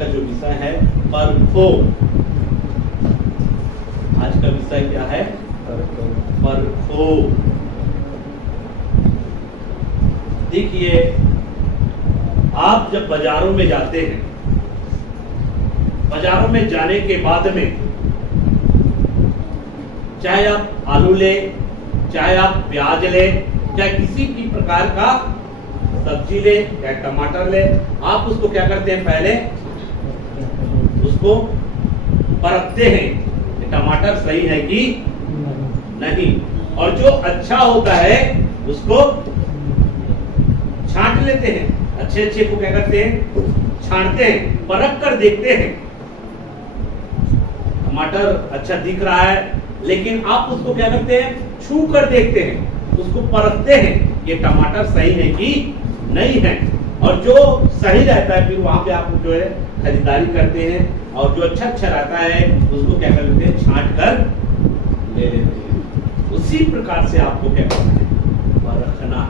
का जो विषय है परखो। आज का विषय क्या है? परखो। देखिए, आप जब बाजारों में जाते हैं, बाजारों में जाने के बाद में चाहे आप आलू ले, चाहे आप प्याज ले, चाहे किसी भी प्रकार का सब्जी ले, चाहे टमाटर ले, आप उसको क्या करते हैं? पहले उसको परखते हैं कि टमाटर सही है कि नहीं, और जो अच्छा होता है उसको छांट लेते हैं। अच्छे अच्छे को क्या करते हैं? छांटते हैं, परख कर देखते हैं। टमाटर अच्छा दिख रहा है, लेकिन आप उसको क्या करते हैं? छू कर देखते हैं, उसको परखते हैं ये टमाटर सही है कि नहीं है। और जो सही रहता है फिर वहां पे आप जो है खरीदारी करते हैं, और जो अच्छा अच्छा रहता है उसको क्या कर लेते हैं? छांट कर ले लेते हैं। उसी प्रकार से आपको क्या करना है? परखना।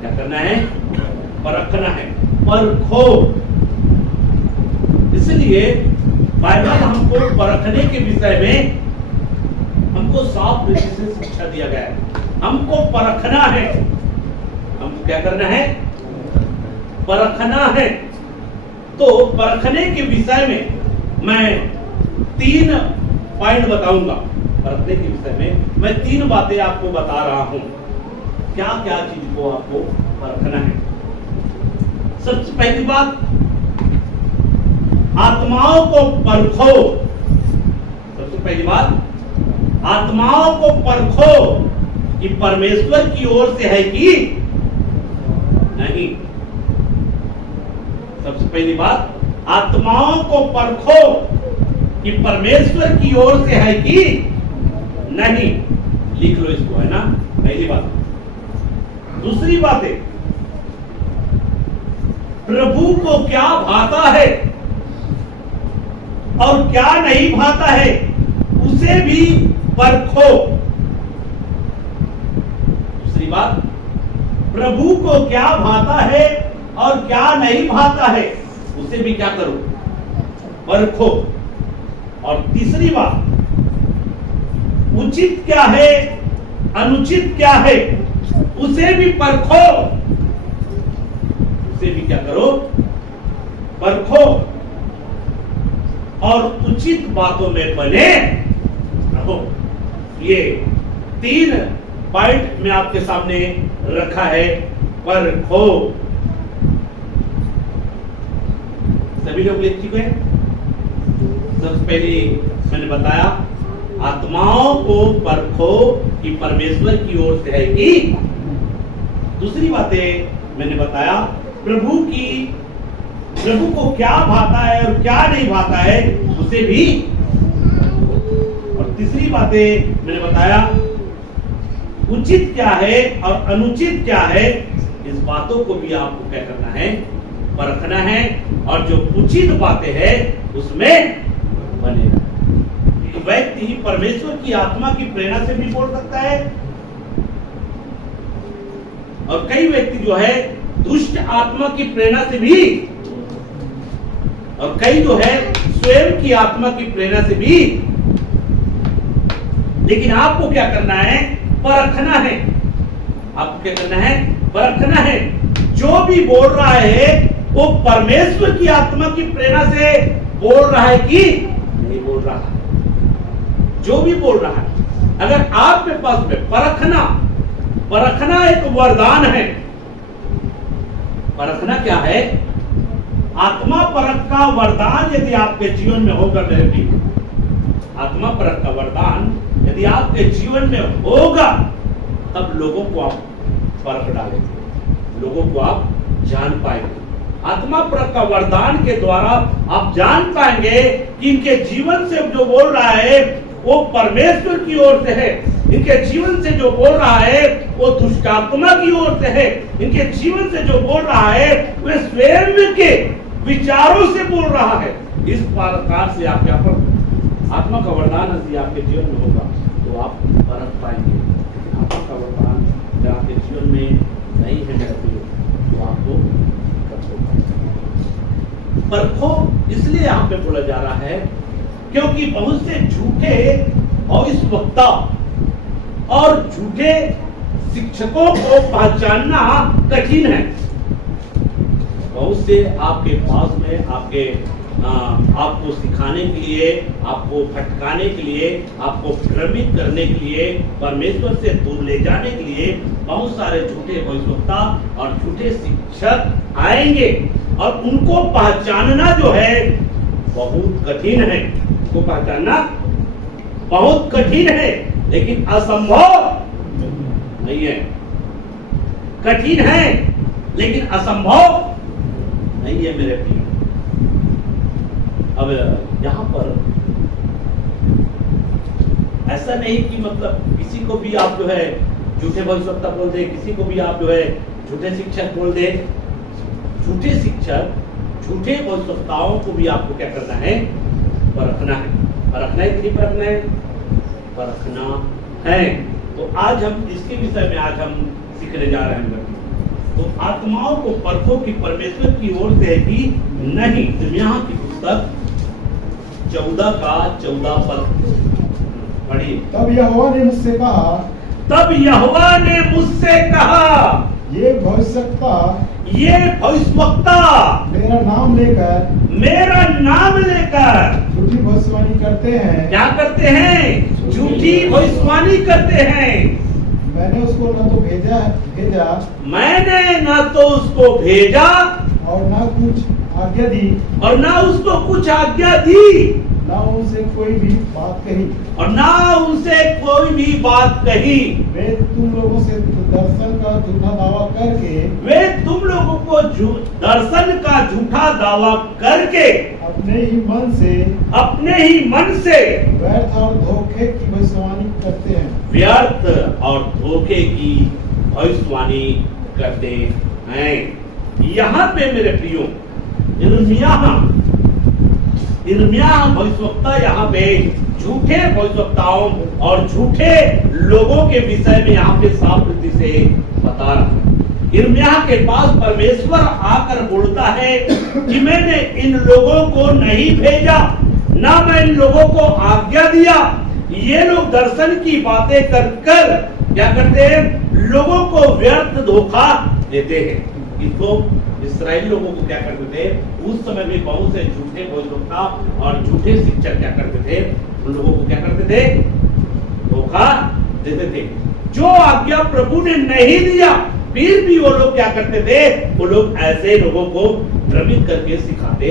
क्या करना है? परखना है, परखो। इसलिए बाइबल हमको परखने के विषय में हमको साफ रीति से शिक्षा दिया गया है। हमको परखना है। हमको क्या करना है? परखना है। तो परखने के विषय में मैं 3 पॉइंट बताऊंगा। परखने के विषय में मैं 3 बातें आपको बता रहा हूं। क्या क्या चीज को आपको परखना है? सबसे पहली बात, आत्माओं को परखो। सबसे पहली बात, आत्माओं को परखो कि परमेश्वर की ओर से है कि नहीं। सबसे पहली बात, आत्माओं को परखो कि परमेश्वर की ओर से है कि नहीं। लिख लो इसको, है ना? पहली बात। दूसरी बात है, प्रभु को क्या भाता है और क्या नहीं भाता है उसे भी परखो। दूसरी बात, प्रभु को क्या भाता है और क्या नहीं भाता है उसे भी क्या करो? परखो। और तीसरी बात, उचित क्या है, अनुचित क्या है उसे भी परखो। उसे भी क्या करो? परखो। और उचित बातों में बने रहो। ये 3 पॉइंट में आपके सामने रखा है, परखो। सभी लोग लिख चुके हैं? सबसे पहले मैंने बताया, आत्माओं को परखो कि परमेश्वर की ओर से है कि। दूसरी बातें मैंने बताया, प्रभु को क्या भाता है और क्या नहीं भाता है उसे भी। और तीसरी बातें मैंने बताया, उचित क्या है और अनुचित क्या है, इस बातों को भी आपको क्या करना है? परखना है। और जो उचित बातें हैं उसमें बने रहना। एक व्यक्ति परमेश्वर की आत्मा की प्रेरणा से भी बोल सकता है, और कई व्यक्ति जो है दुष्ट आत्मा की प्रेरणा से भी, और कई जो है स्वयं की आत्मा की प्रेरणा से भी। लेकिन आपको क्या करना है? परखना है। आपको क्या करना है? परखना है। जो भी बोल रहा है वो परमेश्वर की आत्मा की प्रेरणा से बोल रहा है कि नहीं बोल रहा है। जो भी बोल रहा है, अगर आपके पास में परखना एक वरदान है। परखना क्या है? आत्मा परख का वरदान यदि आपके जीवन में होगा मेरे भी, आत्मा परख का वरदान यदि आपके जीवन में होगा, तब लोगों को आप परख डालेंगे, लोगों को आप जान पाएंगे। आत्मा परख का वरदान के द्वारा आप जान पाएंगे कि इनके जीवन से जो बोल रहा है वो परमेश्वर की ओर से है। इनके जीवन से जो बोल रहा है वो दुष्टात्मा की ओर से है। इनके जीवन से जो बोल रहा है वे स्वयं के विचारों से बोल रहा है। इस प्रकार से आप यहाँ पर आत्मा का वरदान यदि आपके जीवन में होगा तो आप परख पाएंगे। आत्मा का वरदान यदि आपके जीवन में नहीं है तो आपको परखो इसलिए यहाँ पे बोला जा रहा है क्योंकि बहुत से झूठे भविष्यवक्ता और झूठे शिक्षकों को पहचानना कठिन है। बहुत से आपके पास में आपको सिखाने के लिए, आपको भटकाने के लिए, आपको भ्रमित करने के लिए, परमेश्वर से दूर ले जाने के लिए बहुत सारे झूठे भविष्यवक्ता और झूठे शिक्षक आएंगे और उनको पहचानना जो है बहुत कठिन है। उनको पहचानना बहुत कठिन है, लेकिन असंभव नहीं है। कठिन है लेकिन असंभव नहीं है मेरे प्रिय। अब यहाँ पर ऐसा नहीं कि मतलब किसी को भी आप जो है झूठे भविष्यवक्ता बोल दे, किसी को भी आप जो है झूठे शिक्षक बोल दे। झूठे शिक्षक, झूठे भविष्यवक्ताओं को भी आपको क्या करना है? परखना है। परखना है कि नहीं परखना है? परखना है। तो आज हम इसके विषय में आज हम सीखने जा रहे हैं। तो आत्माओं को परखो कि परमेश्वर की ओर से है कि नहीं। यिर्मयाह की पुस्तक 14 का 14 पद पढ़िए। तब यहोवा ने मुझसे कहा, तब यहोवा ने मुझसे कहा, ये भविष्यवक्ता मेरा नाम लेकर झूठी भविष्यवाणी करते हैं। क्या करते हैं? झूठी भविष्यवाणी करते हैं। मैंने उसको न तो भेजा मैंने न तो उसको भेजा और न कुछ आज्ञा दी, और ना उसको कुछ आज्ञा दी, ना उनसे कोई भी बात कही, और ना उनसे कोई भी बात कही। वे तुम लोगों से दर्शन का झूठा दावा करके अपने ही मन से व्यर्थ और धोखे की भविष्यवाणी करते हैं। व्यर्थ और धोखे की भविष्यवाणी करते हैं। यहाँ पे मेरे प्रियो यिर्मयाह भविष्यवक्ता यहाँ पे झूठे भविष्यवक्ताओं और झूठे लोगों के विषय में यहाँ पे साफ रीति से बता रहा है। यिर्मयाह के पास परमेश्वर आकर बोलता है कि मैंने इन लोगों को नहीं भेजा, ना मैं इन लोगों को आज्ञा दिया। ये लोग दर्शन की बातें कर कर क्या करते हैं? लोगों को व्यर्थ धोखा देते हैं। इनको इस्राएल लोगों को क्या करते थे? उस समय में बहुत से झूठे भविष्यवक्ता और झूठे शिक्षक क्या करते थे? उन लोगों को क्या करते थे? धोखा देते थे। जो आज्ञा प्रभु ने नहीं दिया फिर भी वो लोग क्या करते थे? वो लोग ऐसे लोगों को भ्रमित करके सिखाते।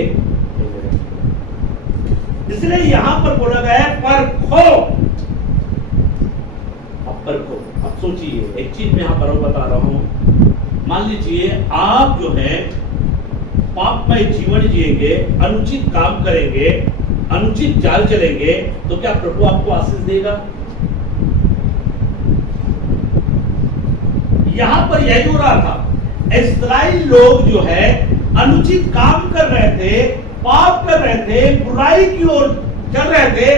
इसलिए यहां पर बोला गया है परखो। अब परखो। अब सोचिए एक चीज मैं यहां पर बता रहा हूं। मान लीजिए आप जो है पापमय जीवन जिएंगे, अनुचित काम करेंगे, अनुचित चाल चलेंगे, तो क्या प्रभु आपको आशीष देगा? यहां पर यही हो रहा था। इस्राएल लोग जो है अनुचित काम कर रहे थे, पाप कर रहे थे, बुराई की ओर चल रहे थे,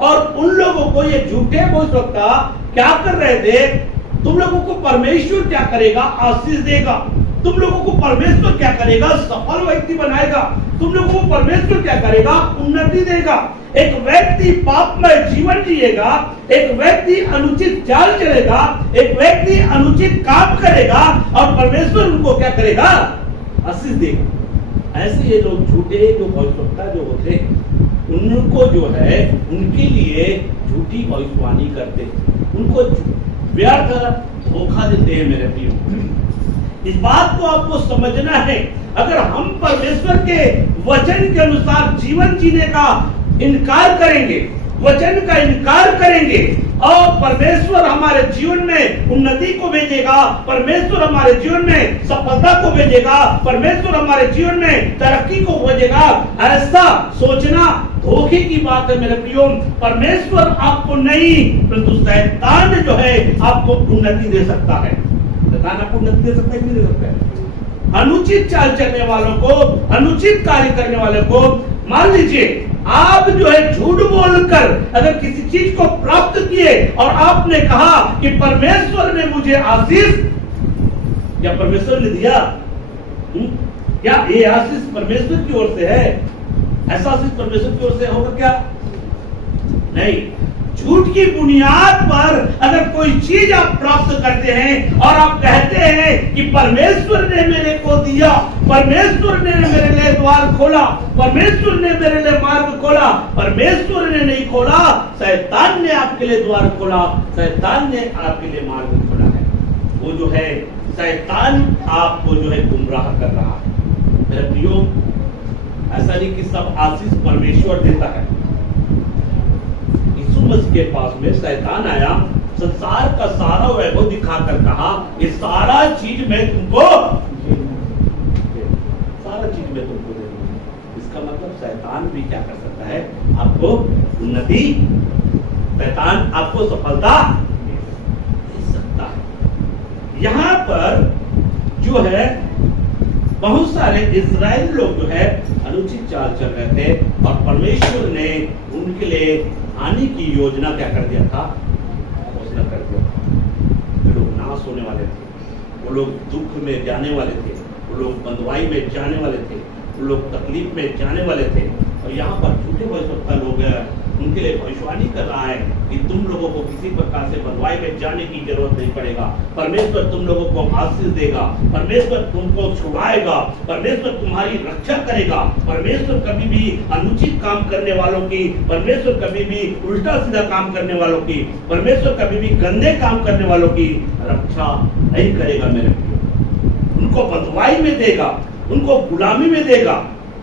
और उन लोगों को ये झूठे भविष्यवक्ता क्या कर रहे थे? तुम लोगों को परमेश्वर क्या करेगा? आशीष देगा। तुम लोगों को परमेश्वर क्या करेगा? सफल व्यक्ति बनाएगा। तुम लोगों को परमेश्वर क्या करेगा? उन्नति देगा। एक व्यक्ति पापमय जीवन जिएगा, एक व्यक्ति अनुचित चाल चलेगा, एक व्यक्ति अनुचित काम करेगा, और परमेश्वर उनको क्या करेगा? आशीष देगा। ऐसे ये लोग झूठे जो भविष्यवक्ता जो होते उनको जो है उनके लिए झूठी भविष्यवाणी करते, उनको व्यर्थ धोखा देते हैं मेरे प्रियो। इस बात को आपको समझना है। अगर हम परमेश्वर के वचन के अनुसार जीवन जीने का इनकार करेंगे, वचन का इनकार करेंगे, और परमेश्वर हमारे जीवन में उन्नति को भेजेगा, परमेश्वर हमारे जीवन में सफलता को भेजेगा, परमेश्वर हमारे जीवन में तरक्की को भेजेगा, ऐसा सोचना धोखे की बात है मेरे प्रियो। परमेश्वर आपको नहीं परंतु शैतान जो है आपको उन्नति दे सकता है। शैतान आपको उन्नति दे सकता है कि नहीं दे सकता है? अनुचित चाल चलने वालों को, अनुचित कार्य करने वालों को, मान लीजिए आप जो है झूठ बोलकर अगर किसी चीज को प्राप्त किए और आपने कहा कि परमेश्वर ने मुझे आशीष, क्या परमेश्वर ने दिया? क्या ये आशीष परमेश्वर की ओर से है? ऐसा आशीष परमेश्वर की ओर से होगा क्या? नहीं। झूठ की बुनियाद पर अगर कोई चीज आप प्राप्त करते हैं और आप कहते हैं कि परमेश्वर ने मेरे को दिया, परमेश्वर ने मेरे लिए द्वार खोला, परमेश्वर ने मेरे लिए मार्ग खोला, परमेश्वर ने नहीं खोला, शैतान ने आपके लिए द्वार खोला, शैतान ने आपके लिए मार्ग खोला है। वो जो है शैतान आपको जो है गुमराह कर रहा है। मेरे प्रियो, ऐसा नहीं कि सब आशीष परमेश्वर देता है। यीशु मसीह के पास में शैतान आया, संसार का सारा वैभव दिखाकर कहा, ये सारा चीज मैं तुमको दे दूंगा। इसका मतलब शैतान भी क्या कर सकता है? आपको उन्नति, शैतान आपको सफलता दे सकता है। यहां पर जो है बहुत सारे इजराइल लोग जो है अनुचित चाल चल रहे थे और परमेश्वर ने उनके लिए हानि की योजना क्या कर दिया था? घोषणा कर दिया। वो लोग नाश होने वाले थे, वो लोग दुख में जाने वाले थे, वो लोग बंधुआई में जाने वाले थे, वो लोग तकलीफ में जाने वाले थे। और यहाँ पर झूठे भविष्यवक्ता लोग उनके लिए भविष्यवाणी कर रहा है कि तुम लोगों को किसी प्रकार से बंधुआई में जाने की जरूरत नहीं पड़ेगा, परमेश्वर तुम लोगों को आशीष देगा, परमेश्वर तुमको छुड़ाएगा, परमेश्वर तुम्हारी रक्षा करेगा, परमेश्वर कभी भी अनुचित काम करने वालों की, परमेश्वर कभी भी उल्टा सीधा काम करने वालों की, परमेश्वर कभी भी गंदे काम करने वालों की रक्षा नहीं करेगा। मेरे प्रिय, उनको बंधुआई में देगा, उनको गुलामी में देगा।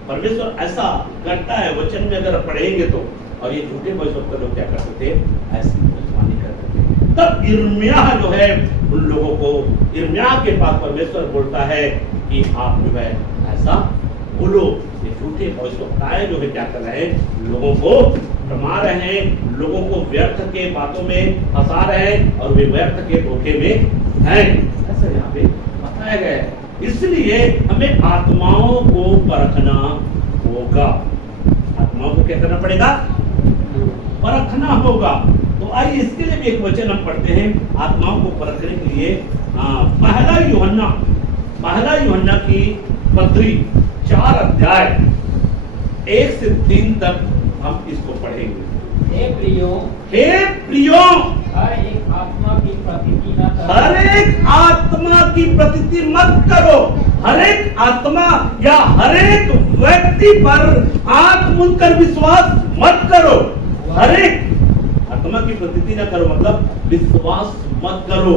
परमेश्वर ऐसा करता है। वचन में अगर पढ़ेंगे तो, और ये झूठे भविष्यवक्ता लोग क्या करते थे? ऐसी भविष्यवाणी करते थे। तब यिर्मयाह जो है उन लोगों को, यिर्मयाह के पास परमेश्वर बोलता है कि आप जो है ऐसा बोलो। ये झूठे भविष्यवक्ताएं जो है क्या कर रहे हैं? लोगों को भरमा रहे हैं, लोगों को व्यर्थ के बातों में फंसा रहे हैं और वे व्यर्थ के धोखे में हैं। ऐसा यहाँ पे बताया गया है। इसलिए हमें आत्माओं को परखना होगा। आत्माओं को क्या करना पड़ेगा? परखना होगा। तो आइए इसके लिए भी एक वचन हम पढ़ते हैं आत्माओं को परखने के लिए। पहला यूहन्ना की पत्री 4 अध्याय 1 से 3 तक हम इसको पढ़ेंगे। हे प्रियो, हर एक आत्मा की प्रतीति न करो। हर एक आत्मा की प्रतीति मत करो। हर एक आत्मा या हर एक व्यक्ति पर आंख मूंद कर विश्वास मत करो। हर एक आत्मा की प्रतीति न करो मतलब विश्वास मत करो।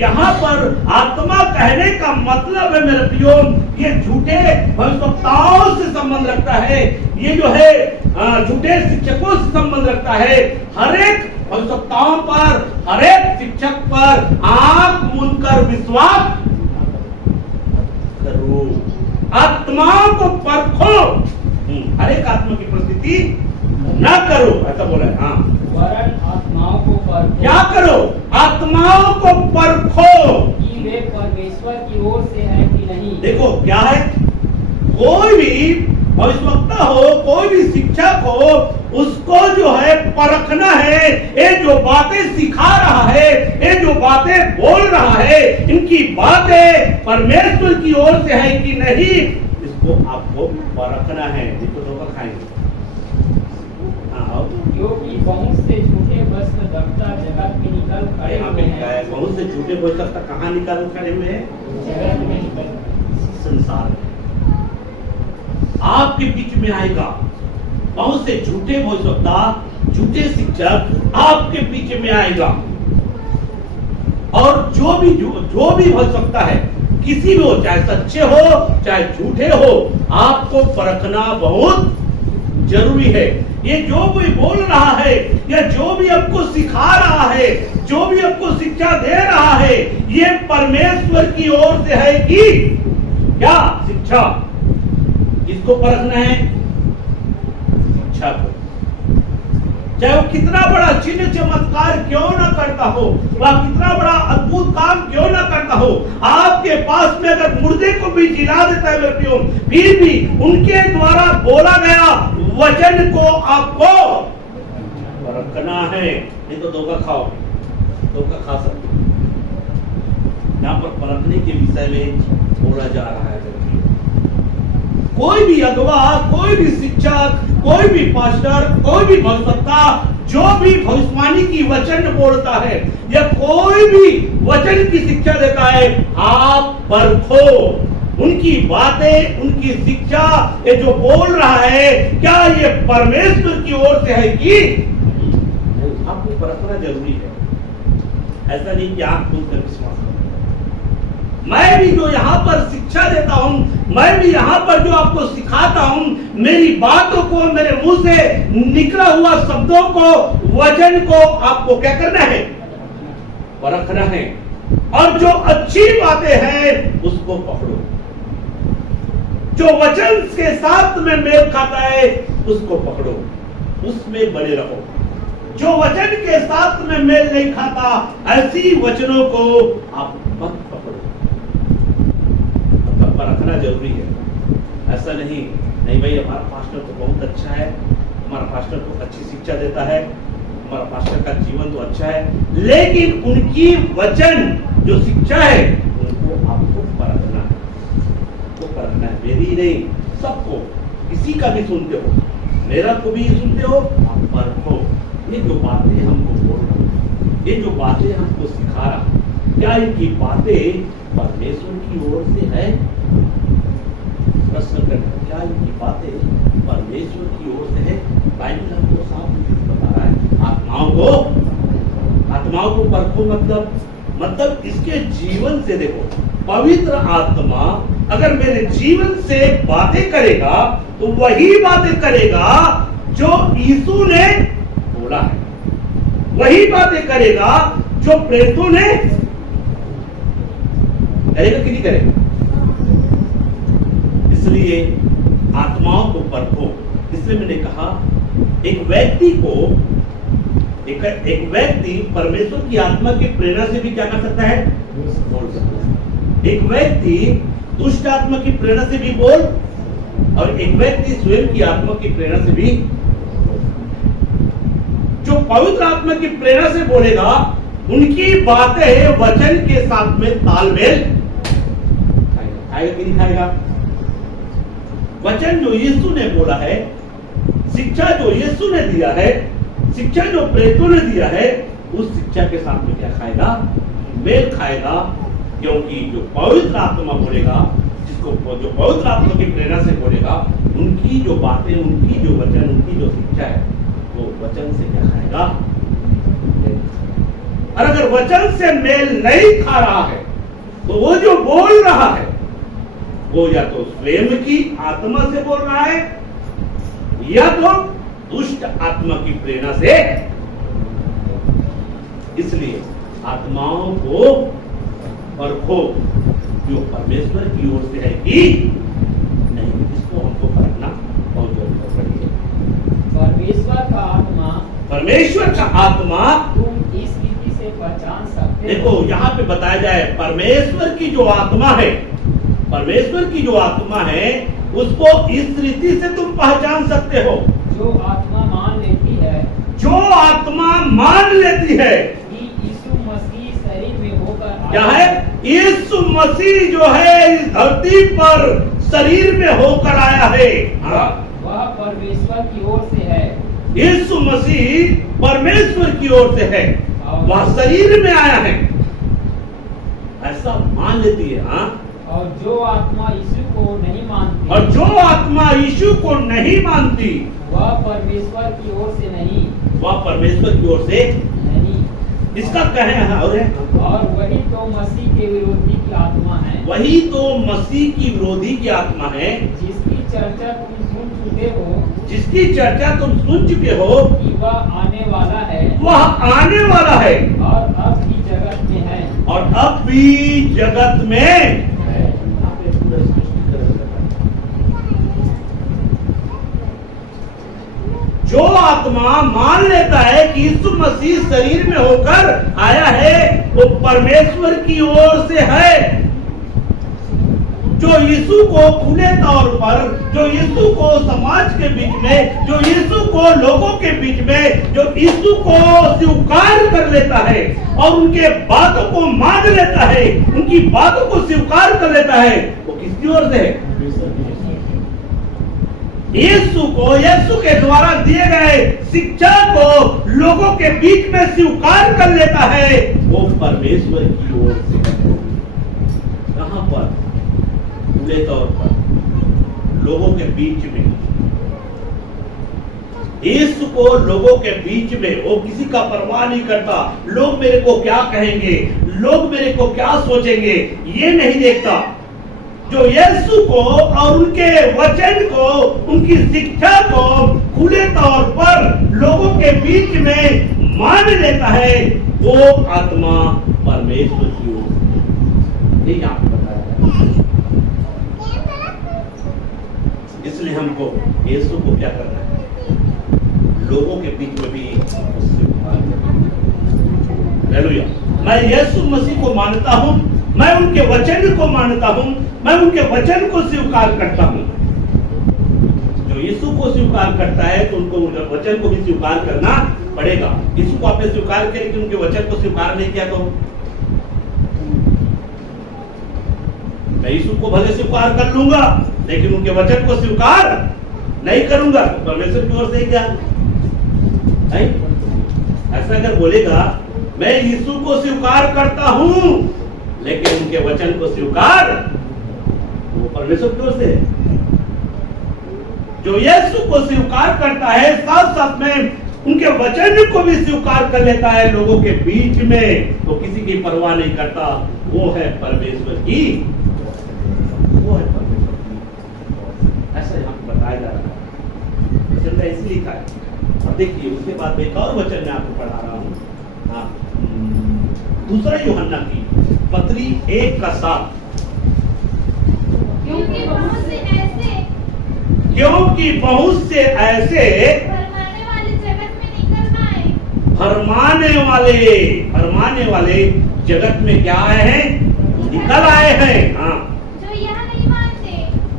यहाँ पर आत्मा कहने का मतलब है मेरे प्रियो, ये झूठे भविष्यवक्ताओं से संबंध रखता है। ये जो है झूठे शिक्षकों से संबंध रखता है। हर एक भविष्यवक्ताओं पर, हर एक शिक्षक पर आंख मूंद कर विश्वास करो। आत्माओं को परखो, हर एक आत्मा की प्रतीति न करो, ऐसा बोला है। हाँ, वरन आत्माओं को परखो। क्या करो? आत्माओं को परखो कि वे परमेश्वर की ओर से है कि नहीं। देखो क्या है, कोई भी भविष्यवक्ता हो, कोई भी शिक्षक हो, उसको जो है परखना है। ये जो बातें सिखा रहा है, ये जो बातें बोल रहा है, इनकी बातें परमेश्वर की ओर से है कि नहीं, इसको आपको परखना है। देखो धोखा खाएंगे। क्योंकि बहुत से झूठे भविष्यवक्ता जगत में निकल खड़े हुए हैं। बहुत से झूठे भविष्यवक्ता कहाँ निकल खड़े हुए हैं? जगत में निकल, संसार में आपके बीच में आएगा। बहुत से झूठे भविष्यवक्ता, झूठे शिक्षक आपके बीच में आएगा। और जो भी भविष्यवक्ता है, किसी भी हो, चाहे सच्चे हो चाहे झूठे हो, आपको परखना बहुत जरूरी है। ये जो भी बोल रहा है या जो भी आपको सिखा रहा है, जो भी आपको शिक्षा दे रहा है, ये परमेश्वर की ओर से है कि क्या? शिक्षा। किसको परखना है? शिक्षा को। चाहे वो कितना बड़ा चिन्ह चमत्कार क्यों ना करता हो, वह कितना बड़ा अद्भुत काम क्यों ना करता हो, आपके पास में अगर मुर्दे को भी जिला देता है मेरे प्रियो, फिर भी उनके द्वारा बोला गया वचन को आपको परखना है। नहीं तो धोखा खाओगे, धोखा खा सकते। यहाँ पर परखने के विषय में बोला जा रहा है। कोई भी अगवा, कोई भी शिक्षक, कोई भी पास्टर, कोई भी भविष्यवक्ता जो भी भविष्यवाणी की वचन बोलता है या कोई भी वचन की शिक्षा देता है, आप परखो उनकी बातें, उनकी शिक्षा, ये जो बोल रहा है क्या ये परमेश्वर की ओर से है कि नहीं। आपको परखना जरूरी है। ऐसा नहीं कि आप खुद कर विश्वास करो। मैं भी जो यहाँ पर शिक्षा देता हूँ, मैं भी यहाँ पर जो आपको सिखाता हूँ, मेरी बातों को, मेरे मुंह से निकला हुआ शब्दों को, वचन को आपको क्या करना है? परखना है। और जो अच्छी बातें हैं उसको पकड़ो, जो वचन के साथ में मेल खाता है उसको पकड़ो, उसमें बने रहो। जो वचन के साथ में मेल नहीं खाता, ऐसी वचनों को आप मत पकड़ो। मतलब परखना जरूरी है। ऐसा नहीं भाई हमारा पास्टर तो बहुत अच्छा है, हमारा पास्टर तो अच्छी शिक्षा देता है, हमारा पास्टर का जीवन तो अच्छा है, लेकिन उनकी वचन जो शिक्षा है उनको आपको परखना है। तो परखना है, मेरी ही नहीं, सबको, किसी का भी सुनते हो, मेरा को भी सुनते हो, आप परखो। ये जो बातें हमको बोल रहा, ये जो बातें हमको सिखा रहा, क्या इनकी बातें परमेश्वर की ओर से है? प्रश्न करना, क्या इनकी बातें परमेश्वर की ओर से है? बाइबल हमको साफ बता रहा है, आत्माओं को परखो। मतलब इसके जीवन से देखो, पवित्र आत्मा अगर मेरे जीवन से बातें करेगा तो वही बातें करेगा जो यीशु ने बोला है, वही बातें करेगा जो प्रेरितों ने करेगा कि नहीं करेगा। इसलिए आत्माओं को परखो। इसलिए मैंने कहा एक व्यक्ति परमेश्वर की आत्मा की प्रेरणा से भी क्या कर सकता है? बोल सकता है। एक व्यक्ति दुष्ट आत्मा की प्रेरणा से भी बोल, और एक व्यक्ति स्वयं की आत्मा की प्रेरणा से भी। जो पवित्र आत्मा की प्रेरणा से बोलेगा उनकी बातें वचन के साथ में तालमेल खाएगा कि नहीं खाएगा? वचन जो यीशु ने बोला है, शिक्षा जो यीशु ने दिया है, शिक्षा जो प्रेरितों ने दिया है, उस शिक्षा के साथ में क्या खाएगा? मेल खाएगा। क्योंकि जो पवित्र आत्मा बोलेगा, जिसको जो पवित्र आत्मा की प्रेरणा से बोलेगा, उनकी जो बातें, उनकी जो वचन, उनकी जो शिक्षा है, वो वचन से क्या खाएगा? और अगर वचन से मेल नहीं खा रहा है तो वो जो बोल रहा है वो या तो स्वयं की आत्मा से बोल रहा है या तो दुष्ट आत्मा की प्रेरणा से। इसलिए आत्माओं को परखो जो परमेश्वर की ओर से है कि नहीं, इसको हमको परखना बहुत जरूरी है। परमेश्वर का आत्मा तुम इस रीति से पहचान सकते हो। देखो यहाँ पे बताया जाए, परमेश्वर की जो आत्मा है, परमेश्वर की जो आत्मा है उसको इस रीति से तुम पहचान सकते हो। जो आत्मा मान लेती है, जो आत्मा मान लेती है कि यीशु मसीह शरीर में होकर क्या है? यीशु मसीह जो है इस धरती पर शरीर में होकर आया है। वह परमेश्वर की ओर से है। यीशु मसीह परमेश्वर की ओर से है, वह शरीर में आया है, ऐसा मान लेती है। हाँ, और जो आत्मा यीशु को नहीं मानती, और जो आत्मा यीशु को नहीं मानती, वह परमेश्वर की ओर से नहीं, वह परमेश्वर की ओर से नहीं। इसका कहे और वही तो मसीह के विरोधी की आत्मा है, वही तो मसीह की विरोधी की आत्मा है, जिसकी चर्चा तुम सुन चुके हो, जिसकी चर्चा तुम सुन चुके हो कि वह आने वाला है, वह आने वाला है और अब भी जगत में है, और अब भी जगत में। जो आत्मा मान लेता है कि यीशु मसीह शरीर में होकर आया है, वो परमेश्वर की ओर से है। जो यीशु को खुले तौर पर, जो यीशु को समाज के बीच में, जो यीशु को लोगों के बीच में, जो यीशु को स्वीकार कर लेता है और उनके बातों को मान लेता है, उनकी बातों को स्वीकार कर लेता है, वो किसकी ओर से है? यीशु के द्वारा दिए गए शिक्षा को लोगों के बीच में स्वीकार कर लेता है, वो परमेश्वर की ओर से। कहां पर? खुले तौर पर लोगों के बीच में। यीशु को लोगों के बीच में, वो किसी का परवाह नहीं करता, लोग मेरे को क्या कहेंगे, लोग मेरे को क्या सोचेंगे, ये नहीं देखता। जो यीशु को और उनके वचन को, उनकी शिक्षा को खुले तौर पर लोगों के बीच में मान लेता है, वो आत्मा परमेश्वर की ओर से। यही आपको बताया है। इसलिए हमको यीशु को क्या करना है? लोगों के बीच में भी उससे हालेलुया। मैं यीशु मसीह को मानता हूं, मैं उनके वचन को मानता हूं, मैं उनके वचन को स्वीकार करता हूं। जो यीशु को स्वीकार करता है तो उनको उनके वचन को भी स्वीकार करना पड़ेगा। यीशु को आपने स्वीकार किया लेकिन उनके वचन को स्वीकार नहीं किया तो मैं यीशु को भले स्वीकार कर लूंगा लेकिन उनके वचन को स्वीकार नहीं करूंगा, तो परमेश्वर की ओर से क्या नहीं? ऐसा अगर बोलेगा मैं यीशु को स्वीकार करता हूं लेकिन उनके वचन को स्वीकार, वो परमेश्वर की ओर से। जो यीशु को स्वीकार करता है साथ साथ में उनके वचन को भी स्वीकार कर लेता है लोगों के बीच में, तो किसी की परवाह नहीं करता, वो है परमेश्वर की, वो है परमेश्वर की। ऐसा यहाँ बताया जा रहा है, वचन में ऐसे लिखा है। अब देखिए उसके बाद एक और वचन मैं आपको पढ़ा रहा हूँ, दूसरा यूहन्ना की पत्री 1:7। क्योंकि बहुत से ऐसे भरमाने वाले जगत में निकल आए, भरमाने वाले जगत में क्या आए हैं? निकल आए हैं। हाँ,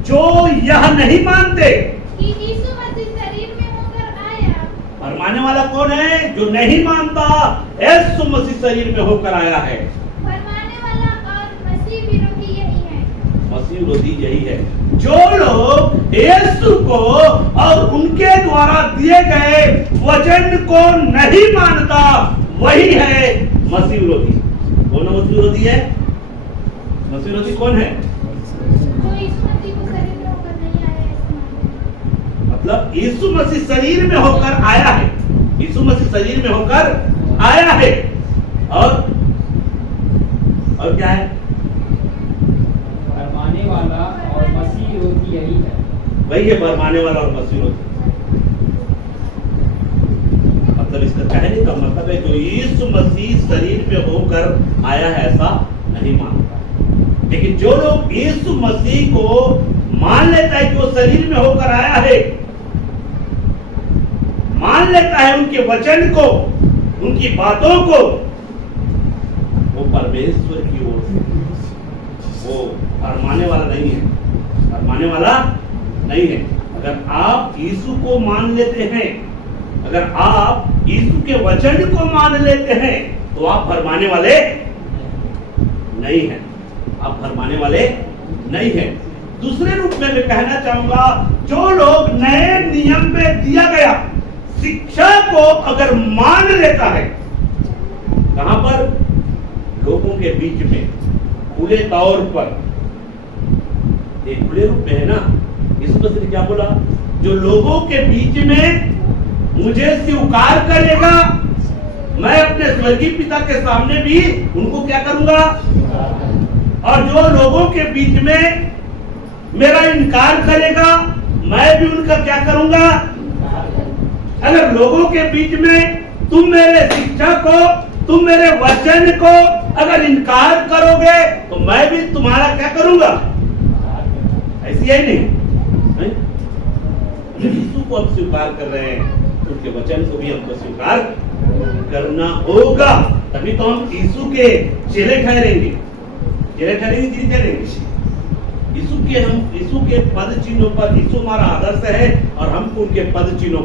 जो यह नहीं मानते कि यीशु मसीह शरीर में होकर आया। भरमाने वाला कौन है? जो नहीं मानता यीशु मसीह शरीर में होकर आया है। भरमाने वाला और मसीह विरोधी यही है। मसीह विरोधी यही है। जो लोग यीशु को और उनके द्वारा दिए गए वचन को नहीं मानता, वही है मसीह विरोधी। कौन मसीह विरोधी है? मसीह विरोधी कौन है? जो यीशु मसीह को शरीर में होकर नहीं आया है। मतलब यीशु मसीह शरीर में होकर आया है, यीशु मसीह शरीर में होकर आया है। और क्या है? भरमाने वाला और मसीह विरोधी यही है। वही है भरमाने वाला और मसीह विरोधी। मतलब इसका कहने का मतलब है जो यीशु मसीह शरीर में होकर आया है ऐसा नहीं मानता, लेकिन जो लोग यीशु मसीह को मान लेता है कि वो शरीर में होकर आया है, मान लेता है उनके वचन को, उनकी बातों को, वो परमेश्वर की ओर से, वो भरमाने वाला नहीं है, भरमाने वाला नहीं है। अगर आप यीशु को मान लेते हैं, अगर आप यीशु के वचन को मान लेते हैं, तो आप भरमाने वाले नहीं हैं, आप भरमाने वाले नहीं हैं। दूसरे रूप में मैं कहना चाहूंगा, जो लोग नए नियम में दिया गया शिक्षा को अगर मान लेता है, कहां पर? लोगों के बीच में, खुले तौर पर, एक खुले रूप में है ना। इस मसीह ने क्या बोला? जो लोगों के बीच में मुझे स्वीकार करेगा, मैं अपने स्वर्गीय पिता के सामने भी उनको क्या करूंगा, और जो लोगों के बीच में मेरा इनकार करेगा, मैं भी उनका क्या करूंगा। अगर लोगों के बीच में तुम मेरे शिक्षा को, तुम मेरे वचन को अगर इनकार करोगे, तो मैं भी तुम्हारा क्या करूंगा। ऐसी है नहीं? यीशु को हम स्वीकार कर रहे हैं, उनके वचन को भी हमको स्वीकार करना होगा, तभी तो हम यीशु के चेले ठहरेंगे। चेले ठहरेंगे यीशु के पद चिन्हों पर, यीशु हमारा आदर्श है और हमको उनके पद चिन्हों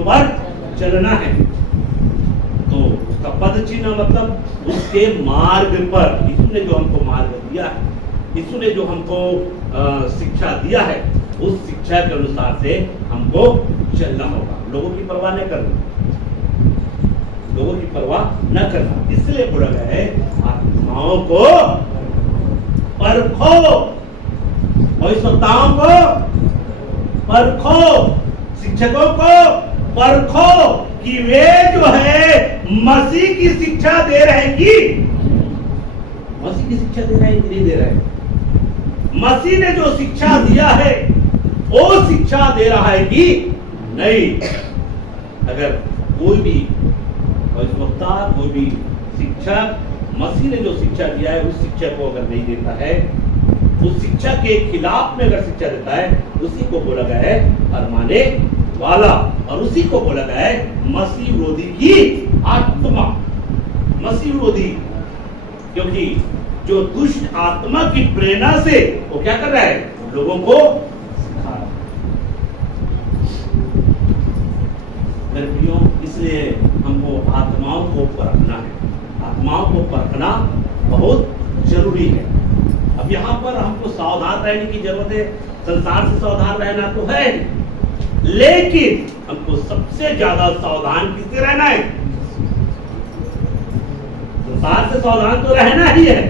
पर चलना है। तो उसका पद चिन्ह मतलब उसके मार्ग पर, यीशु ने जो हमको मार्ग दिया है, यीशु ने जो हमको शिक्षा दिया है, उस शिक्षा के अनुसार से हमको चलना होगा। लोगों की परवाह नहीं करना, लोगों की परवाह न करना। इसलिए बोला गया है आत्माओं को परखो, भविष्यवक्ताओं को परखो, शिक्षकों को परखो कि वे जो है मसीह की शिक्षा दे रहे हैं कि मसीह की शिक्षा दे रहे हैं कि नहीं दे रहे हैं। मसीह ने जो शिक्षा दिया है वो शिक्षा दे रहा है कि नहीं। अगर कोई भी भविष्यवक्ता, कोई भी शिक्षक मसीह ने जो शिक्षा दिया है उस शिक्षा को अगर नहीं देता है, उस शिक्षा के खिलाफ में अगर शिक्षा देता है, उसी को बोला गया है फरमाने वाला, और उसी को बोला गया है मसीह विरोधी की आत्मा। मसीह विरोधी, क्योंकि जो दुष्ट आत्मा की प्रेरणा से वो क्या कर रहा है, लोगों को सिखा रहा है। मेरे प्रियो, इसलिए हमको आत्माओं को परखना है। आत्माओं को परखना बहुत जरूरी है। अब यहाँ पर हमको सावधान रहने की जरूरत है। संसार से सावधान रहना तो है, लेकिन हमको सबसे ज्यादा सावधान किससे रहना है? संसार से सावधान तो रहना ही है,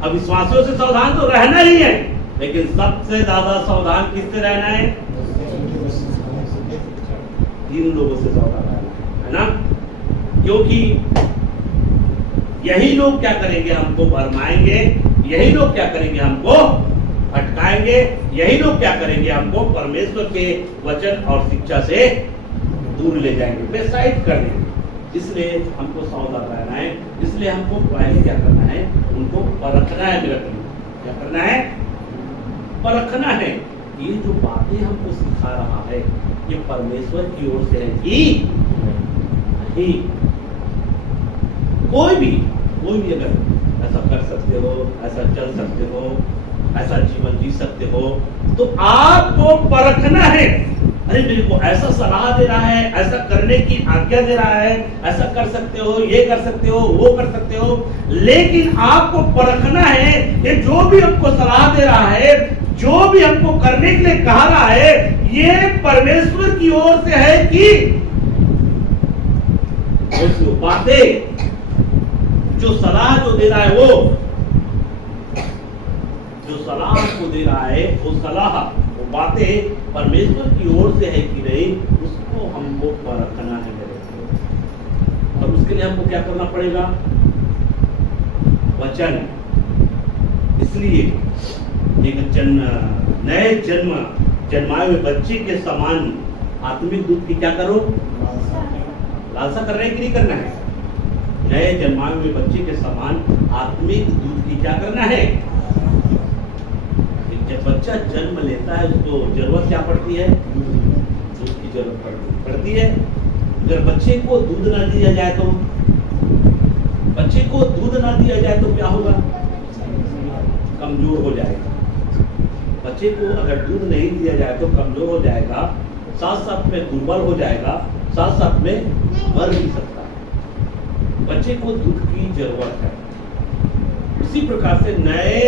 अविश्वासियों से सावधान तो रहना ही है, लेकिन सबसे ज्यादा सावधान किससे रहना है? तीन लोगों से सावधान रहना है ना। क्योंकि यही लोग क्या करेंगे, हमको भरमाएंगे। यही लोग क्या करेंगे, हमको भटकाएंगे। यही लोग क्या करेंगे, हमको परमेश्वर के वचन और शिक्षा से दूर ले जाएंगे, बेसाइड कर देंगे। इसलिए हमको सावधान रहना है। इसलिए हमको पहले क्या करना है, उनको परखना है। मेरा क्या करना है? परखना है। ये जो बातें हमको सिखा रहा है ये परमेश्वर की ओर से है कि नहीं। कोई भी अगर ऐसा कर सकते हो, ऐसा चल सकते हो, ऐसा जीवन जी सकते हो, तो आपको परखना है। अरे मेरे को ऐसा सलाह दे रहा है, ऐसा करने की आज्ञा दे रहा है, ऐसा कर सकते हो, ये कर सकते हो, वो कर सकते हो, लेकिन आपको परखना है ये जो भी हमको सलाह दे रहा है, जो भी हमको करने के लिए कहा रहा है, ये परमेश्वर की ओर से है कि बातें जो सलाह जो दे रहा है, वो जो सलाह को दे रहा है, वो सलाह, वो बातें परमेश्वर की ओर से है कि नहीं, उसको हमको परखना है मेरे को। और उसके लिए हमको क्या करना पड़ेगा? वचन। इसलिए एक नए जन्माए हुए बच्चे के समान आत्मिक दूध की क्या करो? लालसा करना है कि नहीं करना है? नए जन्माए हुए बच्चे के समान आत्मिक दूध की क्या करना है? जब बच्चा जन्म लेता है उसको जरूरत क्या पड़ती है? दूध की जरूरत पड़ती है। अगर बच्चे को दूध ना दिया जाए तो क्या होगा? कमजोर हो जाएगा। बच्चे को अगर दूध नहीं दिया जाए तो कमजोर हो जाएगा, साथ साथ में दुर्बल हो जाएगा, साथ साथ में मर भी सकता है। बच्चे को दूध की जरूरत है। उसी प्रकार से नए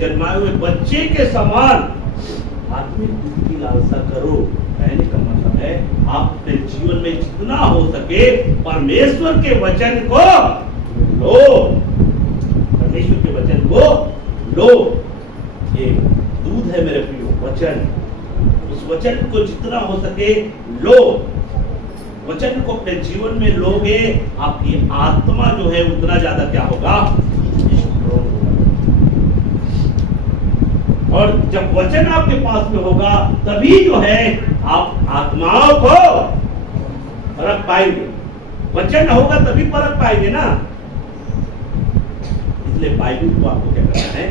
जन्माए हुए बच्चे के समान आत्मिक दूध की लालसा करो। कहने का मतलब है आप अपने जीवन में जितना हो सके परमेश्वर के वचन को लो, परमेश्वर के वचन को लो। ये दूध है मेरे प्रियो, वचन। उस वचन को जितना हो सके लो। वचन को अपने जीवन में लोगे, आपकी आत्मा जो है उतना ज्यादा क्या होगा? और जब वचन आपके पास में होगा तभी जो है आप आत्माओं को परख पाएंगे। वचन होगा तभी परख पाएंगे ना। इसलिए बाइबल को आपको क्या करना है?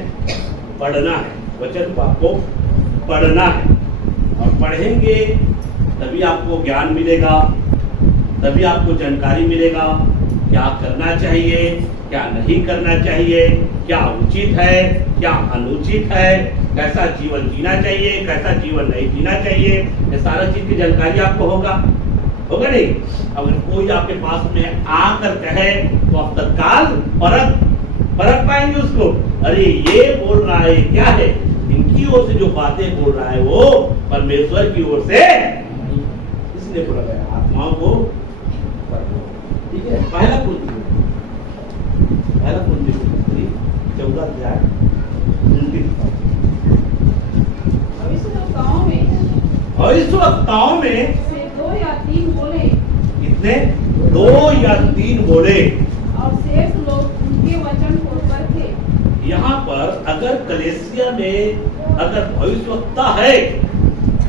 पढ़ना है। वचन को आपको पढ़ना है, और पढ़ेंगे तभी आपको ज्ञान मिलेगा, तभी आपको जानकारी मिलेगा क्या करना चाहिए, क्या नहीं करना चाहिए, क्या उचित है, क्या अनुचित है, कैसा जीवन जीना चाहिए, कैसा जीवन नहीं जीना चाहिए। ये सारा चीज की जानकारी आपको होगा नहीं? अगर कोई आपके पास में आकर कहे तो आप तत्काल परख पाएंगे उसको। अरे ये बोल रहा है क्या है? इनकी ओर से जो बातें बोल रहा है वो परमेश्वर की ओर से इसलिए बोला गया आत्माओं को परखो। ठीक है, पहला कुंती 14 अध्याय 29। भविष्यवक्ताओं में से 2 या 3 बोले कितने? 2 या 3 बोले और शेष लोग उनके वचन को परखे। यहाँ पर अगर कलीसिया में अगर भविष्यवक्ता है,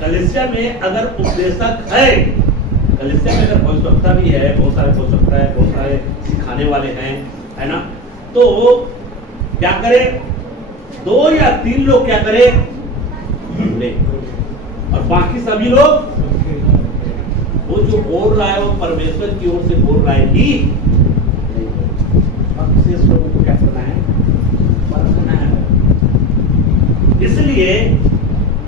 कलीसिया में अगर उपदेशक है, कलीसिया में अगर भविष्यवक्ता भी है, बहुत सारे भविष्यवक्ता है, बहुत सारे सिखाने वाले हैं, है ना, तो क्या करे? 2 या 3 लोग क्या करे? बोले, और बाकी सभी लोग वो जो बोल रहा है वो परमेश्वर की ओर से बोल रहा है कि शेष लोगों को क्या करना है? परखना है। इसलिए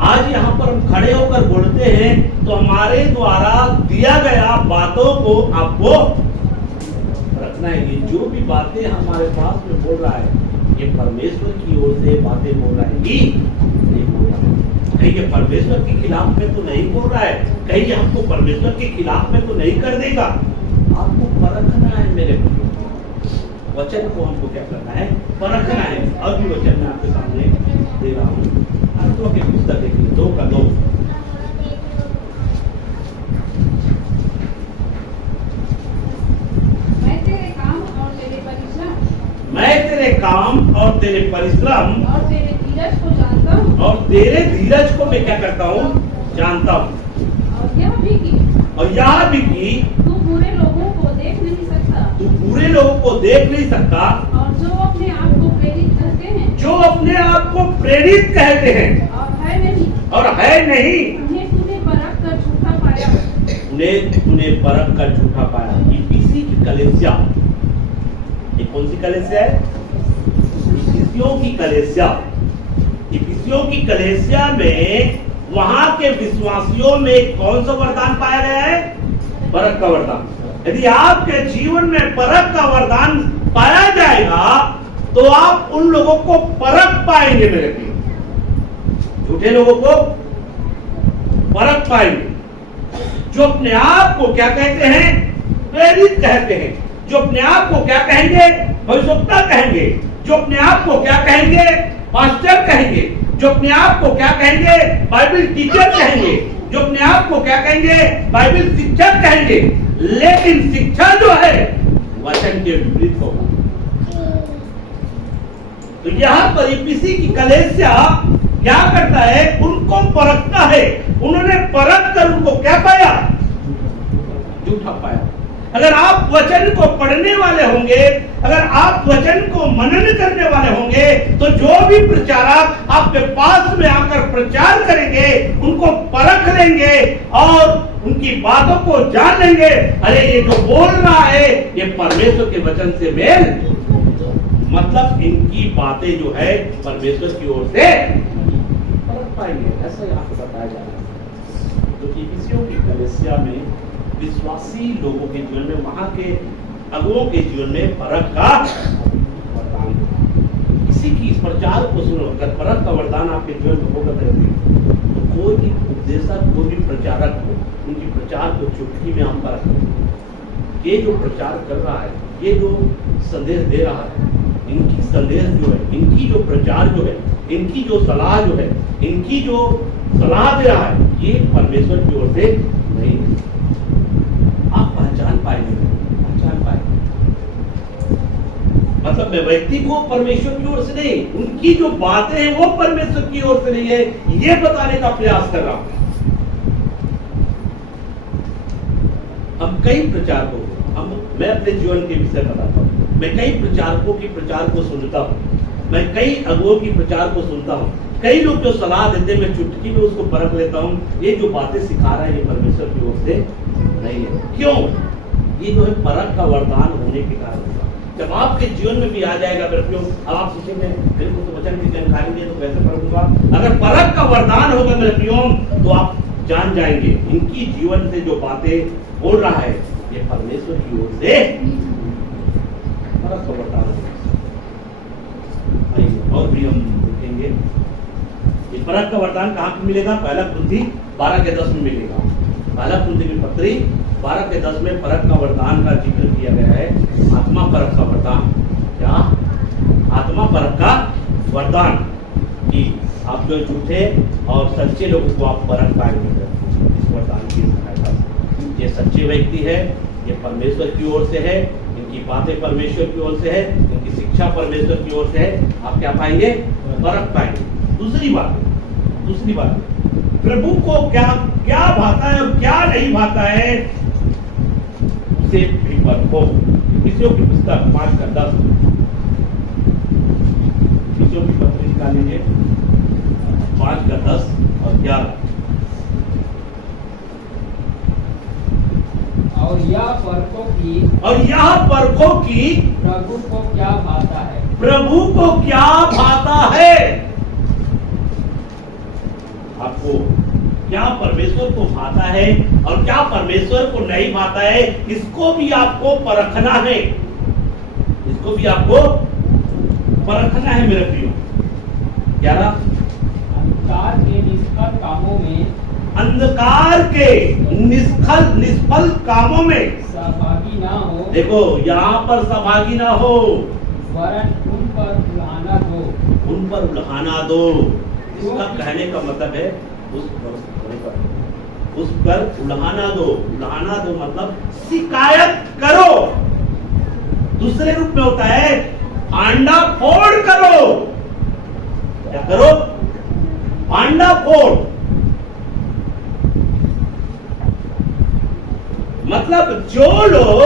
आज यहाँ पर हम खड़े होकर बोलते हैं तो हमारे द्वारा दिया गया बातों को आपको रखना है। ये जो भी बातें हमारे पास में बोल रहा है ये परमेश्वर की ओर से बातें बोल रहा है कि नहीं बोल रहा है। कहीं ये परमेश्वर के खिलाफ में तो नहीं बोल रहा है, कहीं ये हमको परमेश्वर के खिलाफ में तो नहीं कर देगा। आपको परखना है मेरे वचन को, हमको क्या करना है? परखना है। अब भी वचन मैं आपके सामने दे रहा हूँ। आत्मा की पुस्तक देखिए 2 का 2। मैं तेरे काम और तेरे परिश्रम मैं तेरे काम और तेरे परिश्रम और तेरे धीरज को जानता हूँ और तेरे धीरज को मैं क्या करता हूँ? जानता हूँ। और यह भी कि तू बुरे लोगों को देख नहीं सकता, तू बुरे लोगों को देख नहीं सकता, और जो अपने आप को प्रेरित कहते हैं जो अपने आप को प्रेरित कहते हैं और है नहीं, नहीं, उन्हें तूने परख कर झूठा पाया। उन्हें तूने परख कर झूठा पाया। इफिसी की कलीसिया, ये कौन सी कलीसिया है? इफिसियों की कलीसिया। इफिसियों की कलीसिया में वहां के विश्वासियों में कौन सा वरदान पाया गया है? परख का वरदान। यदि आपके जीवन में परख का वरदान पाया जाएगा तो आप उन लोगों को परख पाएंगे। मेरे प्रिय, झूठे लोगों को परख पाएंगे। जो अपने आप को क्या कहते हैं? प्रेरित कहते हैं। जो अपने आप को क्या कहेंगे? भविष्यवक्ता कहेंगे। जो अपने आप को क्या कहेंगे? पास्टर कहेंगे। जो अपने आप को क्या कहेंगे? बाइबल टीचर कहेंगे। जो अपने आप को क्या कहेंगे? बाइबल शिक्षक कहेंगे। लेकिन शिक्षा जो है वचन के विपरीत होगा। तो यहां पर इफिसी की कलीसिया क्या करता है? उनको परखता है। उन्होंने परख कर उनको क्या पाया? झूठा पाया। अगर आप वचन को पढ़ने वाले होंगे, अगर आप वचन को मनन करने वाले होंगे, तो जो भी प्रचारक आपके पास में आकर प्रचार करेंगे उनको परख लेंगे और उनकी बातों को जान लेंगे। अरे ये जो बोल रहा है ये परमेश्वर के वचन से मेल, मतलब इनकी बातें जो है परमेश्वर की ओर से परख पाएंगे। ऐसा ही आपको बताया जा रहा है। तो इफिसियों की कलीसिया में विश्वासी लोगों के जीवन में, वहां के अगुओं के जीवन में परख का वरदान। किसी की इस प्रचार को सुनो, अगर परख का वरदान आपके जीवन में होगा तो कोई भी उपदेशक, कोई भी प्रचारक हो, उनकी प्रचार को चुटकी में आप परख लो। ये जो प्रचार कर रहा है, ये जो संदेश दे रहा है, इनकी संदेश जो है, इनकी जो प्रचार जो है, इनकी जो सलाह जो है, इनकी जो सलाह दे रहा है, ये परमेश्वर की ओर से नहीं है। आप पहचान पाएंगे, पहचान पाएंगे। मतलब मैं व्यक्ति को परमेश्वर की ओर से नहीं, उनकी जो बातें हैं वो परमेश्वर की ओर से नहीं है, ये बताने का प्रयास कर रहा हूं। हम कई प्रचारकों, मैं अपने जीवन के विषय बताता हूं। मैं कई प्रचारकों की प्रचार को सुनता हूं, मैं कई अगुओं की प्रचार को सुनता हूं। कई लोग जो सलाह देते हैं मैं चुटकी में उसको परख लेता हूं। ये जो बातें सिखा रहा है ये परमेश्वर की ओर से नहीं है। क्यों? ये जो है परख का वरदान होने के कारण। जब आपके जीवन में भी आ जाएगा, अब आप सोचेंगे मेरे को तो वचन की जानकारी नहीं है तो कैसे पढ़ूंगा। अगर परख का वरदान होगा मेरे प्रियो तो आप जान जाएंगे इनकी जीवन से जो बातें बोल रहा है ये परमेश्वर की ओर से परख का वरदान। और भी हम देखेंगे परख का वरदान कहाँ पे मिलेगा? पहला कुरिन्थी 12:10 में मिलेगा। पहला कुरिन्थी की पत्री 12:10 में परख का वरदान का जिक्र किया गया है। आत्मा परख का वरदान, क्या? आत्मा परख का वरदान कि आप जो झूठे और सच्चे लोगों को आप परख पाएंगे इस वरदान की सहायता से। ये सच्चे व्यक्ति है, ये परमेश्वर की ओर से है, इनकी बातें परमेश्वर की ओर से है, इनकी शिक्षा परमेश्वर की ओर से है। आप क्या पाएंगे? परख पाएंगे। दूसरी बात प्रभु को क्या क्या भाता है और क्या नहीं भाता है उसे भी परखो। इफिसियों की पुस्तक 5:10, इफिसियों की पत्री निकाल लीजिए 5:10 और 11। और यह परखो की प्रभु को क्या भाता है। प्रभु को क्या भाता है? आपको क्या परमेश्वर को भाता है और क्या परमेश्वर को नहीं भाता है, इसको भी आपको परखना है। इसको भी आपको परखना है मेरे प्रियो। 11 अंधकार के निष्फल कामों में, अंधकार के निष्फल कामों में सहभागी ना हो। देखो यहाँ पर सहभागी ना हो, वरन उन पर उल्हाना दो। उन पर उल्हाना दो। इसका कहने का मतलब है उस पर उल्हाना दो। उल्हाना दो मतलब शिकायत करो। दूसरे रूप में होता है भांडा फोड़ करो। क्या करो? भांडा फोड़। मतलब जो लोग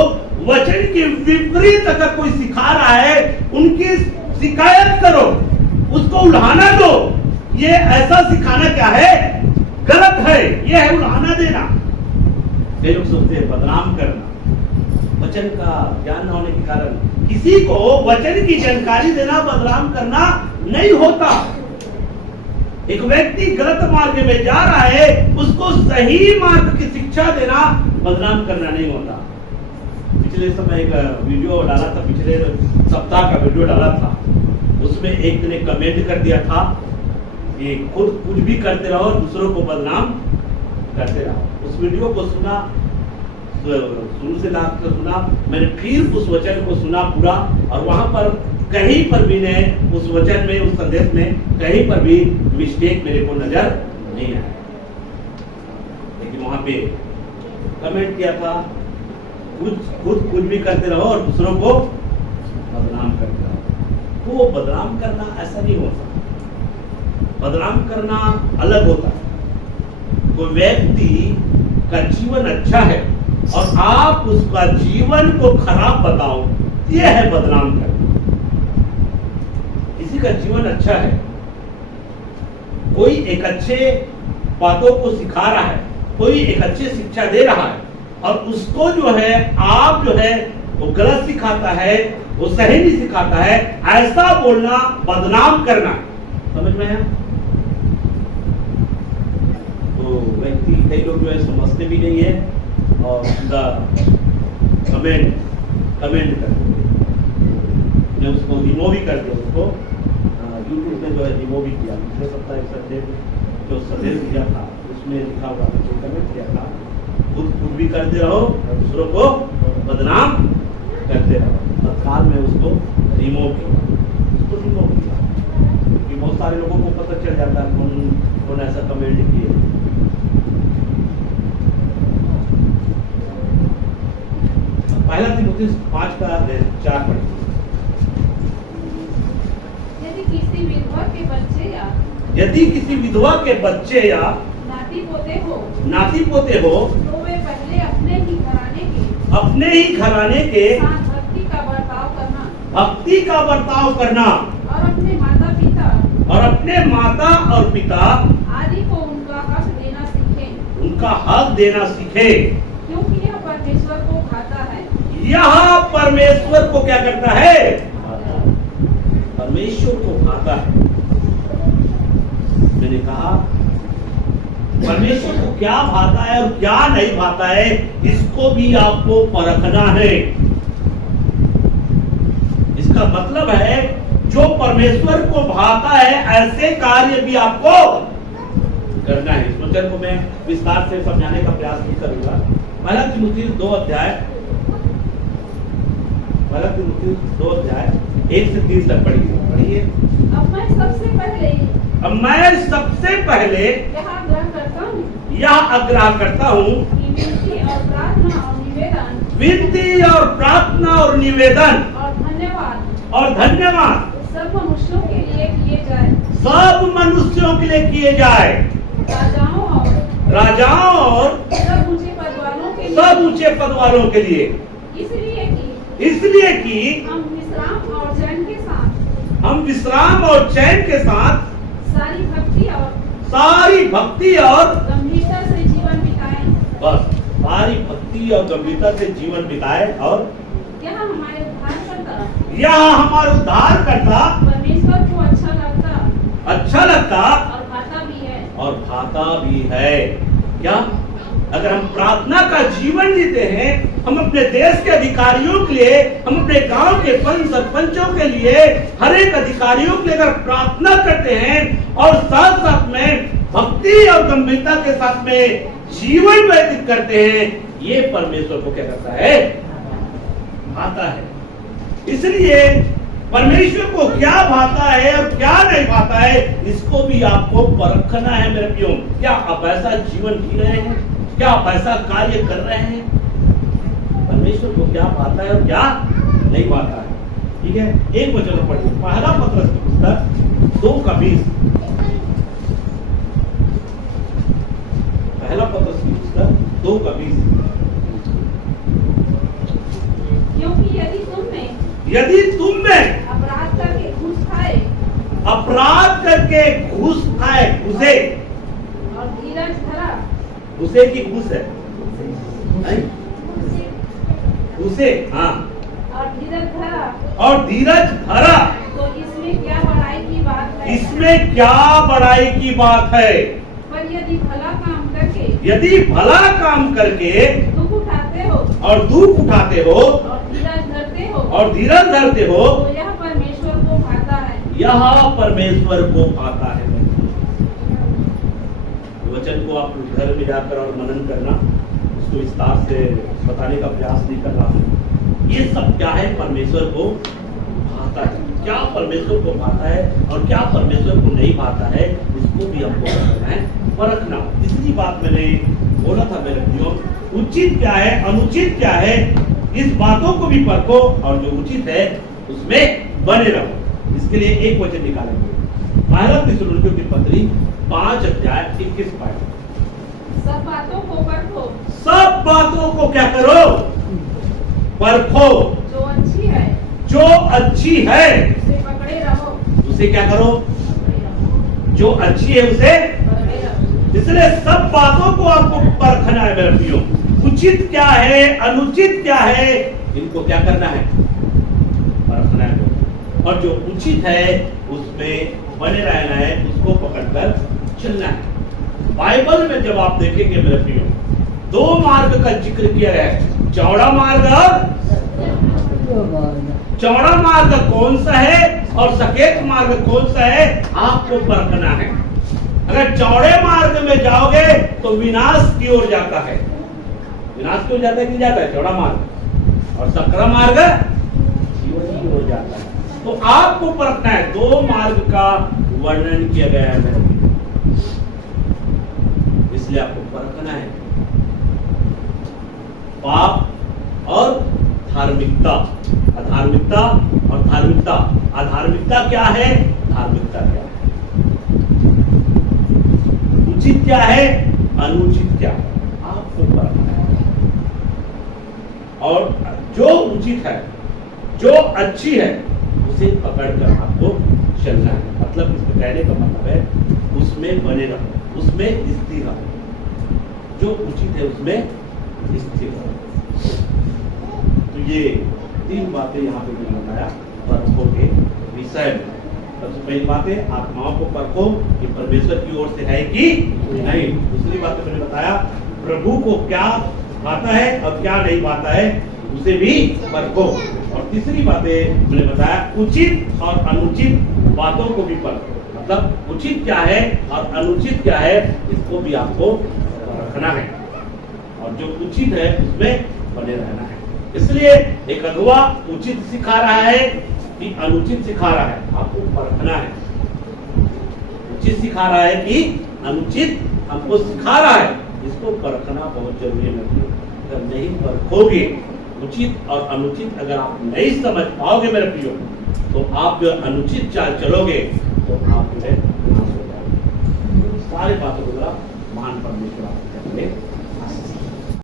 वचन के विपरीत अगर कोई सिखा रहा है उनकी शिकायत करो, उसको उल्हाना दो। ये ऐसा सिखाना क्या है? गलत है। ये है उल्हाना देना। कई लोग सोचते हैं बदनाम करना, वचन का ज्ञान न होने के कारण किसी को वचन की जानकारी देना बदनाम करना नहीं होता। एक व्यक्ति गलत मार्ग में जा रहा है, उसको सही मार्ग की शिक्षा देना बदनाम करना नहीं होता। पिछले समय एक वीडियो डाला था, पिछले सप्ताह का वीडियो डाला था, उसमें एक ने कमेंट कर दिया था कि खुद कुछ भी करते रहो और दूसरों को बदनाम करते रहो। उस वीडियो को सुना, शुरू से लास्ट तक सुना, मैंने फिर उस वचन को सुना पूरा, और वहां पर कहीं पर भी ने उस वचन में, उस संदेश में कहीं पर भी मिस्टेक मेरे को नजर नहीं आया। लेकिन वहां पे कमेंट किया था खुद कुछ भी करते रहो और दूसरों को बदनाम करते रहो। तो वो बदनाम करना ऐसा नहीं होता। बदनाम करना अलग होता है। कोई व्यक्ति का जीवन अच्छा है और आप उसका जीवन को खराब बताओ, यह है बदनाम करना। किसी का जीवन अच्छा है, कोई एक अच्छे बातों को सिखा रहा है, कोई एक अच्छी शिक्षा दे रहा है, और उसको जो है आप जो है वो गलत सिखाता है, वो सही नहीं सिखाता है, ऐसा बोलना बदनाम करना। समझ में है? तो व्यक्ति, कई लोग जो है समझते भी नहीं है और उनका कमेंट करते, मैं उसको रिमूव भी कर दिया, उसको यूट्यूब पे जो है रिमूव भी किया। पिछले सप्ताह एक संदेश जो संदेश दिया था उसमें लिखा हुआ था, जो कमेंट किया था, खुद भी करते रहो और दूसरों को बदनाम करते रहो। तत्काल में उसको रिमूव किया, क्योंकि बहुत सारे लोगों को पता चल जाता है कौन ऐसा कमेंट किए। पहला तीमुथियुस 5:4 पढ़िए। यदि किसी विधवा के बच्चे या नाती पोते हो तो वे पहले अपने ही घराने के साथ भक्ति का बर्ताव करना और अपने माता और पिता आदि को उनका हक देना सीखे, क्योंकि यह परमेश्वर को खाता है। यह परमेश्वर को क्या करता है? परमेश्वर को खाता है। मैंने कहा परमेश्वर को क्या भाता है और क्या नहीं भाता है, इसको भी आपको परखना है। इसका मतलब है जो परमेश्वर को भाता है ऐसे कार्य भी आपको करना है। इस वचन को मैं विस्तार से समझाने का प्रयास नहीं करूंगा। पहला तीमुथियुस 2 अध्याय 1 से 3 तक पढ़िए। अब मैं सबसे पहले यह आग्रह करता हूँ कि विनती और प्रार्थना और निवेदन और धन्यवाद सब सब मनुष्यों के लिए किए जाए, राजाओं और सब ऊंचे पद वालों के लिए, इसलिए कि हम विश्राम और चैन के साथ सारी भक्ति और गंभीरता से जीवन बिताएं। बस सारी भक्ति और गंभीरता से जीवन बिताए। और यह हमारे उद्धार करता परमेश्वर को अच्छा लगता और भाता भी है। क्या अगर हम प्रार्थना का जीवन जीते हैं, हम अपने देश के अधिकारियों के लिए, हम अपने गांव के पंच सरपंचों के लिए, हर एक अधिकारियों के लिए अगर प्रार्थना करते हैं और साथ साथ में भक्ति और गंभीरता के साथ में जीवन व्यतीत करते हैं, ये परमेश्वर को क्या करता है? भाता है। इसलिए परमेश्वर को क्या भाता है और क्या नहीं भाता है, इसको भी आपको परखना है मेरे प्रियो। क्या आप ऐसा जीवन जी रहे हैं? क्या आप ऐसा कार्य कर रहे हैं? परमेश्वर को क्या भाता है और क्या नहीं भाता है? ठीक है, एक वचन पढ़िए। पहला पत्रस की पुस्तक 2:20। पहला पत्रस की पुस्तक 2:20। क्योंकि यदि तुम में अपराध करके घूस खाए घुसे और धीरज धरा, घुसे की घूस है घुसे, हाँ, और धीरज धरा, तो इसमें क्या बड़ाई की बात है? इसमें क्या बड़ाई की बात है? पर यदि भला काम करके दुख उठाते हो और धीरज धरते हो तो यह परमेश्वर को भाता है। वचन को आप घर में जाकर और मनन करना, उसको विस्तार से बताने का प्रयास नहीं कर रहा हूँ। ये सब क्या है? परमेश्वर को भाता है। क्या परमेश्वर को भाता है और क्या परमेश्वर को नहीं भाता है, इसको भी हमको करना है, परखना। तीसरी बात मैंने बोला था मेरे प्रियो, उचित क्या है, अनुचित क्या है, इस बातों को भी परखो और जो उचित है उसमें बने रहो। इसके लिए एक वचन निकालेंगे। पहला थिस्सलुनीकियों की पत्री 5 अध्याय 21 पद। सब बातों को परखो, सब बातों को क्या करो? परखो। जो अच्छी है उसे पकड़े रहो, उसे क्या करो? जो अच्छी है उसे। इसलिए सब बातों को आपको परखना है मेरे प्रियो। उचित क्या है, अनुचित क्या है, इनको क्या करना है? परखना है। और जो उचित है उसमें बने रहना है, उसको पकड़कर चलना है। बाइबल में जब आप देखेंगे मेरे प्रियो, 2 मार्ग का जिक्र किया है, चौड़ा मार्ग कौन सा है और सकेत मार्ग कौन सा है, आपको परखना है। अगर चौड़े मार्ग में जाओगे तो विनाश की ओर जाता है। विनाश की ओर जाता है कि जाता है? चौड़ा मार्ग। और सकरा मार्ग जीवन की ओर जाता है। तो आपको परखना है। 2 मार्ग का वर्णन किया गया है, इसलिए आपको परखना है। पाप और धार्मिकता, अधार्मिकता और धार्मिकता। अधार्मिकता क्या है, धार्मिकता क्या है, उचित क्या है, अनुचित क्या है, आपको परखना है। और जो उचित है, जो अच्छी है, उसे पकड़कर आपको चलना है। मतलब इसको कहने का मतलब है उसमें बने रहो, उसमें स्थिर रहो। जो उचित है उसमें स्थिर रहो। तो ये 3 बातें यहाँ पे मैंने बताया परखों के विषय में। सबसे पहली बात है आत्माओं को परखो कि परमेश्वर की ओर से है कि नहीं। दूसरी बात मैंने बताया प्रभु को क्या भाता है और क्या नहीं भाता है, उसे भी परखो। और तीसरी बातें मैंने बताया उचित और अनुचित बातों को भी परखो। मतलब उचित क्या है और अनुचित क्या है, इसको भी आपको रखना है, और जो उचित है उसमें बने रहना है। इसलिए एक अगुआ उचित सिखा रहा है कि अनुचित सिखा रहा है, आपको परखना है। उचित सिखा रहा है कि अनुचित हमको सिखा रहा है, इसको परखना बहुत जरूरी है। अगर नहीं परखोगे, उचित और अनुचित अगर आप नहीं समझ पाओगे मेरे प्रियो, तो आप जो अनुचित चाल चलोगे तो आप जो है नाश हो जाओगे। सारी बातों को महान परमेश्वर आपको करेंगे।